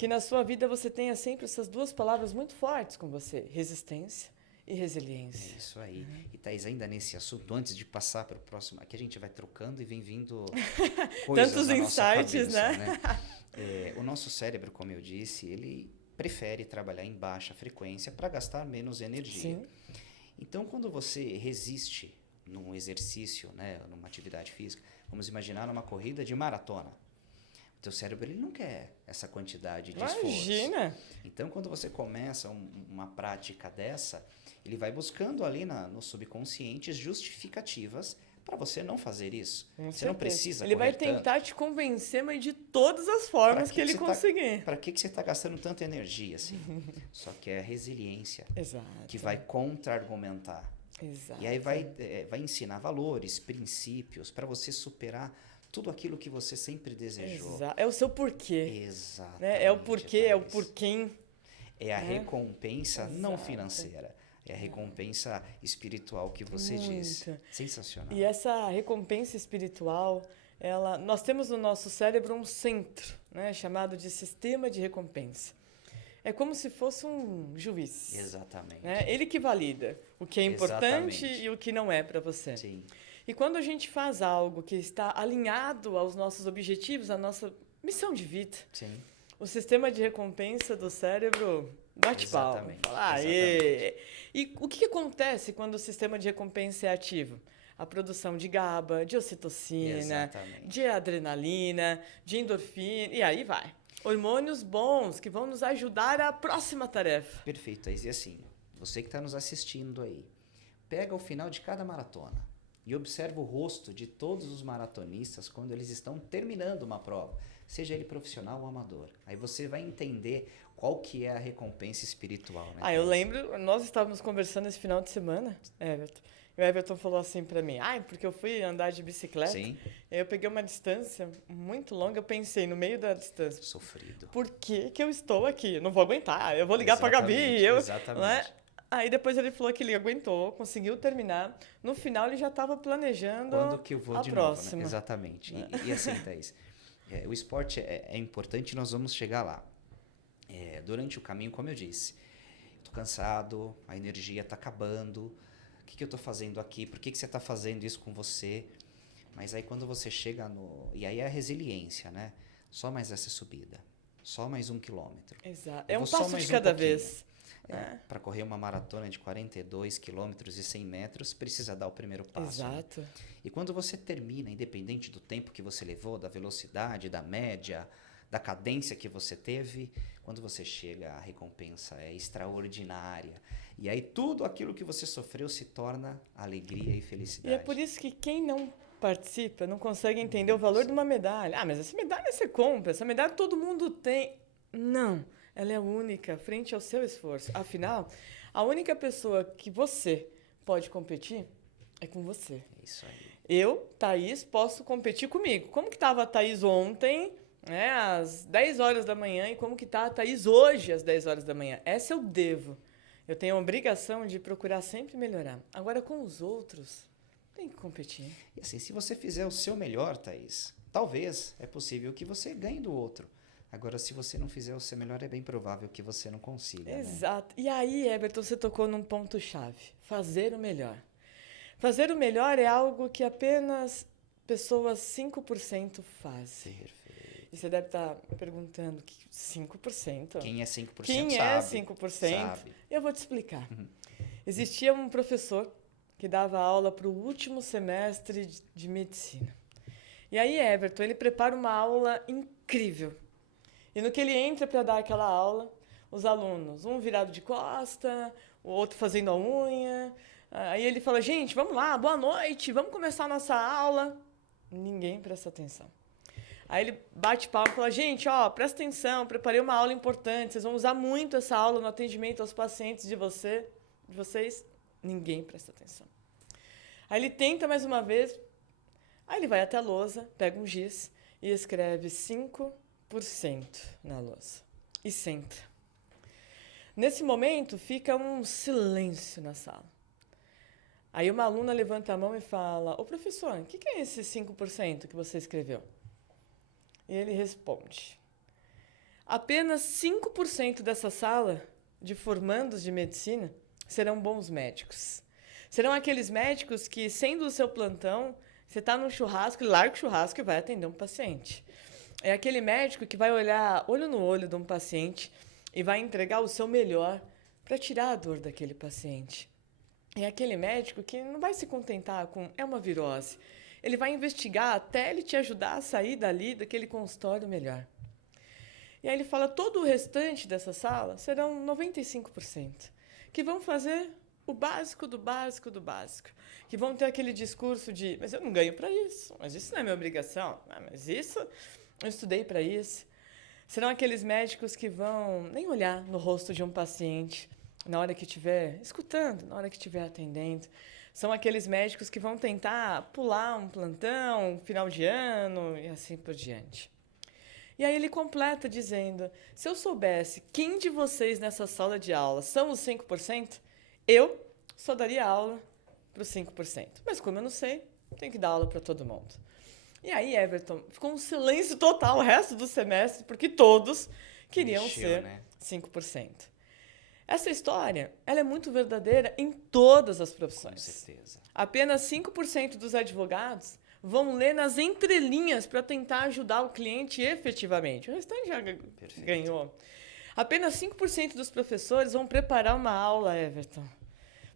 que na sua vida você tenha sempre essas duas palavras muito fortes com você: resistência e resiliência. É isso aí. E Thaís, ainda nesse assunto, antes de passar para o próximo, aqui a gente vai trocando e vem vindo coisas Tantos na nossa insights, cabeça, né? né? O nosso cérebro, como eu disse, ele prefere trabalhar em baixa frequência para gastar menos energia. Sim. Então, quando você resiste num exercício, né, numa atividade física, vamos imaginar uma corrida de maratona. O teu cérebro ele não quer essa quantidade de esforço. Imagina! Então, quando você começa uma prática dessa, ele vai buscando ali no subconsciente justificativas para você não fazer isso. Com Você não certeza. precisa Ele vai correr tanto. tentar te convencer, mas de todas as formas que ele conseguir. Para que você está gastando tanta energia assim? Só que é a resiliência Exato. que vai contra-argumentar. Exato. E aí vai ensinar valores, princípios, para você superar tudo aquilo que você sempre desejou. É o seu porquê. Exatamente. Né? É o porquê, é o porquê. É a recompensa não Exato. financeira. É a recompensa espiritual que você diz. Sensacional. E essa recompensa espiritual, nós temos no nosso cérebro um centro, né, chamado de sistema de recompensa. É como se fosse um juiz. Exatamente. Né? Ele que valida o que é importante Exatamente. e o que não é para você. Sim. E quando a gente faz algo que está alinhado aos nossos objetivos, à nossa missão de vida, Sim. o sistema de recompensa do cérebro bate palma. Exatamente. Fala, aê! E o que acontece quando o sistema de recompensa é ativo? A produção de GABA, de ocitocina, Exatamente. de adrenalina, de endorfina, e aí vai. Hormônios bons que vão nos ajudar à próxima tarefa. Perfeito, Thaís. E assim, você que está nos assistindo aí, pega o final de cada maratona e observa o rosto de todos os maratonistas quando eles estão terminando uma prova, seja ele profissional ou amador. Aí você vai entender qual que é a recompensa espiritual, né? Eu lembro, nós estávamos conversando esse final de semana, Everton. E o Everton falou assim pra mim, porque eu fui andar de bicicleta. Sim. Eu peguei uma distância muito longa, eu pensei no meio da distância. Sofrido. Por que eu estou aqui? Eu não vou aguentar, eu vou ligar pra Gabi. Exatamente. Né? Aí depois ele falou que ele aguentou, conseguiu terminar. No final ele já estava planejando quando que eu vou a de próxima. novo, né? Exatamente. E assim, Thaís, o esporte é importante, nós vamos chegar lá. Durante o caminho, como eu disse, estou cansado, a energia está acabando. O que eu estou fazendo aqui? Por que você está fazendo isso com você? Mas aí quando você chega E aí é a resiliência, né? Só mais essa subida. Só mais 1 quilômetro. Exato. Eu É um vou só passo mais de cada pouquinho. vez. Para correr uma maratona de 42 quilômetros e 100 metros, precisa dar o primeiro passo. Exato. Né? E quando você termina, independente do tempo que você levou, da velocidade, da média, da cadência que você teve, quando você chega, a recompensa é extraordinária. E aí tudo aquilo que você sofreu se torna alegria e felicidade. E é por isso que quem não participa não consegue entender o valor de uma medalha. Mas essa medalha você compra, essa medalha todo mundo tem. Não, ela é única frente ao seu esforço. Afinal, a única pessoa que você pode competir é com você. É isso aí. Eu, Thaís, posso competir comigo. Como que estava a Thaís ontem, né, às 10 horas da manhã, e como que está a Thaís hoje, às 10 horas da manhã? Essa eu devo. Eu tenho a obrigação de procurar sempre melhorar. Agora, com os outros, tem que competir. E assim, se você fizer o seu melhor, Thaís, talvez é possível que você ganhe do outro. Agora, se você não fizer o seu melhor, é bem provável que você não consiga. Exato. Né? E aí, Everton, você tocou num ponto-chave. Fazer o melhor. Fazer o melhor é algo que apenas pessoas 5% fazem. Perfeito. E você deve estar perguntando, 5%? Quem é 5% Quem sabe. É 5%? Sabe. Eu vou te explicar. Existia um professor que dava aula para o último semestre de medicina. E aí, Everton, ele prepara uma aula incrível. E no que ele entra para dar aquela aula, os alunos, um virado de costa, o outro fazendo a unha. Aí ele fala, gente, vamos lá, boa noite, vamos começar a nossa aula. Ninguém presta atenção. Aí ele bate palma e fala, gente, presta atenção, preparei uma aula importante, vocês vão usar muito essa aula no atendimento aos pacientes de vocês. Ninguém presta atenção. Aí ele tenta mais uma vez, aí ele vai até a lousa, pega um giz e escreve 5% na lousa. E senta. Nesse momento, fica um silêncio na sala. Aí uma aluna levanta a mão e fala, ô professor, o que é esse 5% que você escreveu? E ele responde, Apenas 5% dessa sala de formandos de medicina serão bons médicos. Serão aqueles médicos que, sendo o seu plantão, você está num churrasco, ele larga o churrasco e vai atender um paciente. É aquele médico que vai olhar olho no olho de um paciente e vai entregar o seu melhor para tirar a dor daquele paciente. É aquele médico que não vai se contentar com é uma virose. Ele vai investigar até ele te ajudar a sair dali, daquele consultório melhor. E aí ele fala, todo o restante dessa sala serão 95%, que vão fazer o básico do básico do básico, que vão ter aquele discurso de, mas eu não ganho para isso, mas isso não é minha obrigação, mas isso, eu estudei para isso. Serão aqueles médicos que vão nem olhar no rosto de um paciente na hora que estiver escutando, na hora que estiver atendendo. São aqueles médicos que vão tentar pular um plantão, final de ano e assim por diante. E aí ele completa dizendo, se eu soubesse quem de vocês nessa sala de aula são os 5%, eu só daria aula para os 5%. Mas como eu não sei, tenho que dar aula para todo mundo. E aí, Everton, ficou um silêncio total o resto do semestre, porque todos queriam ser 5%. Essa história, ela é muito verdadeira em todas as profissões. Com certeza. Apenas 5% dos advogados vão ler nas entrelinhas para tentar ajudar o cliente efetivamente. O restante já ganhou. Apenas 5% dos professores vão preparar uma aula, Everton,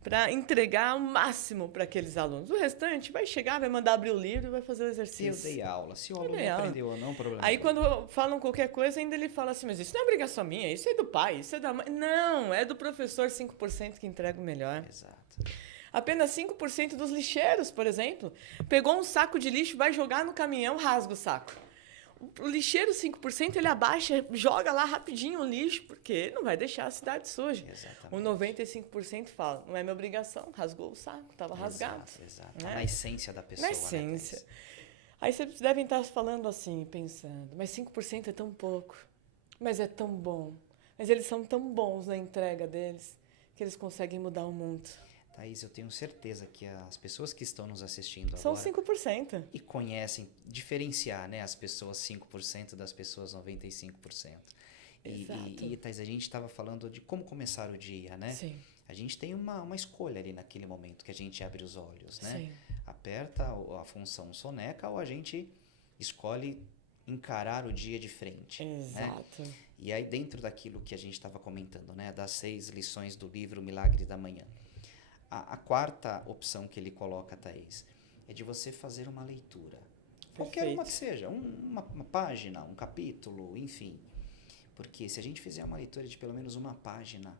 para entregar o máximo para aqueles alunos. O restante vai chegar, vai mandar abrir o livro e vai fazer o exercício. Eu dei aula. Se o aluno aprendeu ou não, problema. Aí quando falam qualquer coisa, ainda ele fala assim, mas isso não é obrigação minha, isso é do pai, isso é da mãe. Não, é do professor 5% que entrega o melhor. Exato. Apenas 5% dos lixeiros, por exemplo, pegou um saco de lixo, vai jogar no caminhão, rasga o saco. O lixeiro 5%, ele abaixa, joga lá rapidinho o lixo, porque não vai deixar a cidade suja. Exatamente. O 95% fala, não é minha obrigação, rasgou o saco, estava rasgado. Exato. Né? Na essência da pessoa. Na essência. Né? Aí vocês devem estar falando assim, pensando, mas 5% é tão pouco, mas é tão bom. Mas eles são tão bons na entrega deles, que eles conseguem mudar o mundo. Thaís, eu tenho certeza que as pessoas que estão nos assistindo são agora... São 5%. E conhecem, diferenciar, né, as pessoas 5% das pessoas 95%. E Thaís, a gente estava falando de como começar o dia, né? Sim. A gente tem uma escolha ali naquele momento que a gente abre os olhos, né? Sim. Aperta a função soneca ou a gente escolhe encarar o dia de frente. Exato. Né? E aí dentro daquilo que a gente estava comentando, né, das 6 lições do livro Milagre da Manhã. A quarta opção que ele coloca, Thaís, é de você fazer uma leitura. Perfeito. Qualquer uma que seja, uma página, um capítulo, enfim. Porque se a gente fizer uma leitura de pelo menos uma página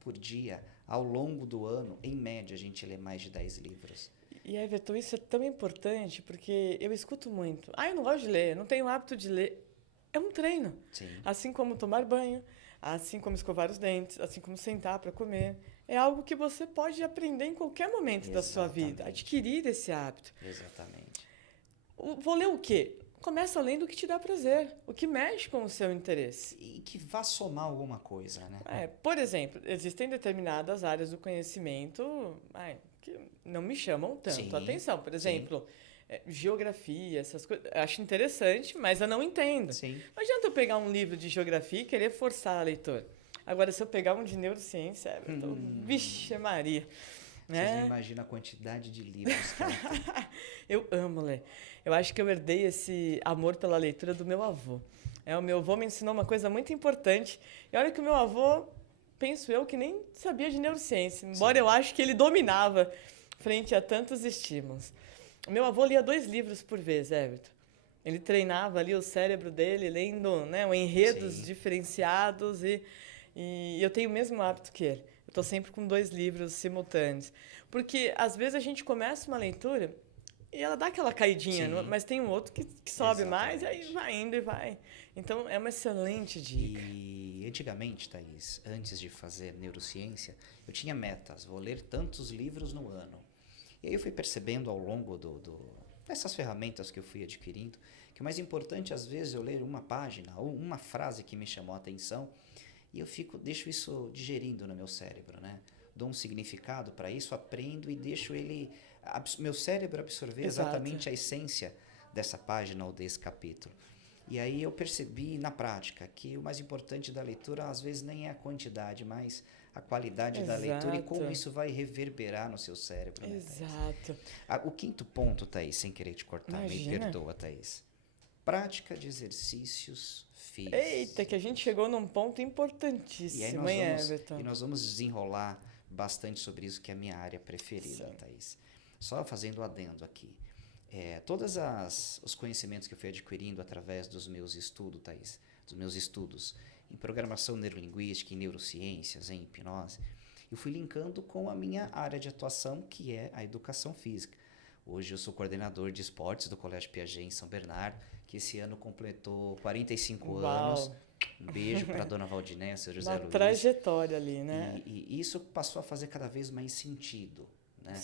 por dia, ao longo do ano, em média, a gente lê mais de 10 livros. E, Everton, isso é tão importante, porque eu escuto muito. Eu não gosto de ler, não tenho hábito de ler. É um treino. Sim. Assim como tomar banho, assim como escovar os dentes, assim como sentar para comer. É algo que você pode aprender em qualquer momento da sua vida, adquirir esse hábito. Exatamente. Vou ler o quê? Começa lendo o que te dá prazer, o que mexe com o seu interesse. E que vá somar alguma coisa, né? Por exemplo, existem determinadas áreas do conhecimento que não me chamam tanto a atenção. Por exemplo, geografia, essas coisas. Eu acho interessante, mas eu não entendo. Sim. Não adianta eu pegar um livro de geografia e querer forçar a leitura. Agora, se eu pegar um de neurociência, vixe Maria. Vocês não imaginam a quantidade de livros que ela tem. Eu amo ler. Eu acho que eu herdei esse amor pela leitura do meu avô. O meu avô me ensinou uma coisa muito importante. E olha que o meu avô, penso eu, que nem sabia de neurociência. Embora eu acho que ele dominava frente a tantos estímulos. O meu avô lia 2 livros por vez, Everton. Ele treinava ali o cérebro dele, lendo enredos diferenciados e eu tenho o mesmo hábito que ele. Eu estou sempre com 2 livros simultâneos. Porque, às vezes, a gente começa uma leitura e ela dá aquela caidinha, mas tem um outro que sobe mais e aí vai indo e vai. Então, é uma excelente dica. E, antigamente, Thaís, antes de fazer neurociência, eu tinha metas. Vou ler tantos livros no ano. E aí eu fui percebendo ao longo dessas ferramentas que eu fui adquirindo, que o mais importante, às vezes, eu ler uma página ou uma frase que me chamou a atenção e eu deixo isso digerindo no meu cérebro, né? Dou um significado para isso, aprendo e deixo meu cérebro absorver exatamente a essência dessa página ou desse capítulo. E aí eu percebi na prática que o mais importante da leitura às vezes nem é a quantidade, mas a qualidade da leitura e como Exato. isso vai reverberar no seu cérebro, né, Thaís? Exato. O quinto ponto, Thaís, sem querer te cortar, me Imagina. perdoa, Thaís. Prática de exercícios físicos. Eita, que a gente chegou num ponto E aí importantíssimo, hein, Everton? nós vamos desenrolar bastante sobre isso, que é a minha área preferida, Sim. Thaís. Só fazendo adendo aqui. Todos os conhecimentos que eu fui adquirindo através dos meus estudos, Thaís, dos meus estudos em programação neurolinguística, em neurociências, em hipnose, eu fui linkando com a minha área de atuação, que é a educação física. Hoje eu sou coordenador de esportes do Colégio Piaget em São Bernardo, que esse ano completou 45 anos. Uau. Um beijo para a dona Valdinéia, seu José Uma Luiz. trajetória ali, né? E isso passou a fazer cada vez mais sentido, né?